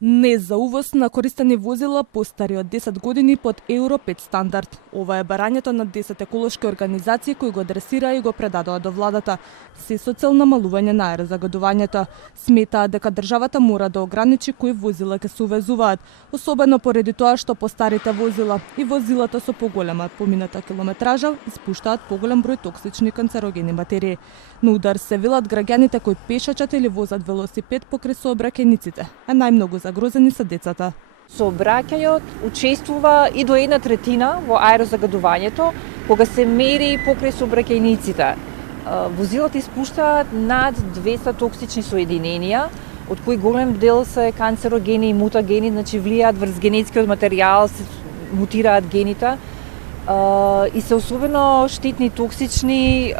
Не за увоз на користени возила постари од 10 години под Евро 5 стандард. Ова е барањето на 10 еколошки организации кои го адресираа и го предадоа до владата, се со цел намалување на аерозагадувањето. Сметаат дека државата мора да ограничи кои возила ќе се увезуваат, особено поради тоа што постарите возила и возилата со поголема помината километража испуштаат поголем број токсични канцерогени материи. На удар се велат граѓаните кои пешачат или возат велосипед покрај сообраќајниците, а најмногу загрозени се децата. Сообраќајот учествува и до 1/3 во аерозагадувањето кога се мери покрај сообраќајниците. Возилата испуштаат над 200 токсични соединенија, од кои голем дел се канцерогени и мутагени, значи влијаат врз генетскиот материјал, се мутираат гените и се особено штетни токсични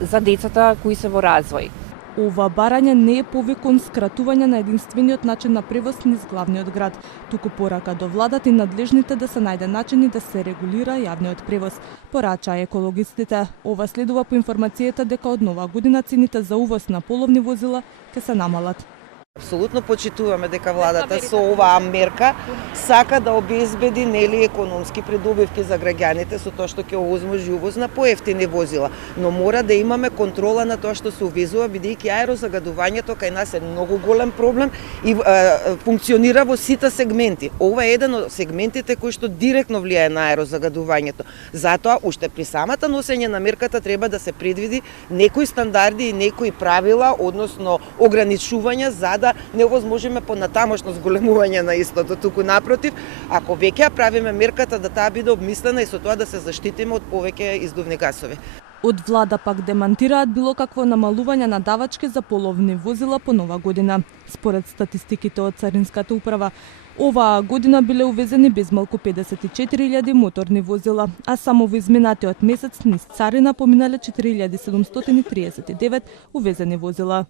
за децата кои се во развој. Ова барање не е повик кон скратување на единствениот начин на превоз низ главниот град, туку порака до владата и надлежните да се најде начини да се регулира јавниот превоз, порачаа екологистите. Ова следува по информацијата дека од нова година цените за увоз на половни возила ќе се намалат. Апсолутно почитуваме дека владата со оваа мерка сака да обезбеди економски придобивки за граѓаните со тоа што ќе овозможи увоз на поевтини возила, но мора да имаме контрола на тоа што се увезува, бидејќи аерозагадувањето кај нас е многу голем проблем и функционира во сите сегменти. Ова е еден од сегментите кои што директно влијае на аерозагадувањето. Затоа уште при самата носење на мерката треба да се предвиди некои стандарди и некои правила, односно ограничувања за да не овозможиме понатамошно зголемување на истото, туку напротив, ако веќе правиме мерката да таа биде обмислена и со тоа да се заштитиме од повеќе издувни гасови. Од влада пак демантираат било какво намалување на давачки за половни возила по нова година. Според статистиките од Царинската управа, оваа година биле увезени безмалку 54.000 моторни возила, а само во изминатиот месец низ царина поминале 4.739 увезени возила.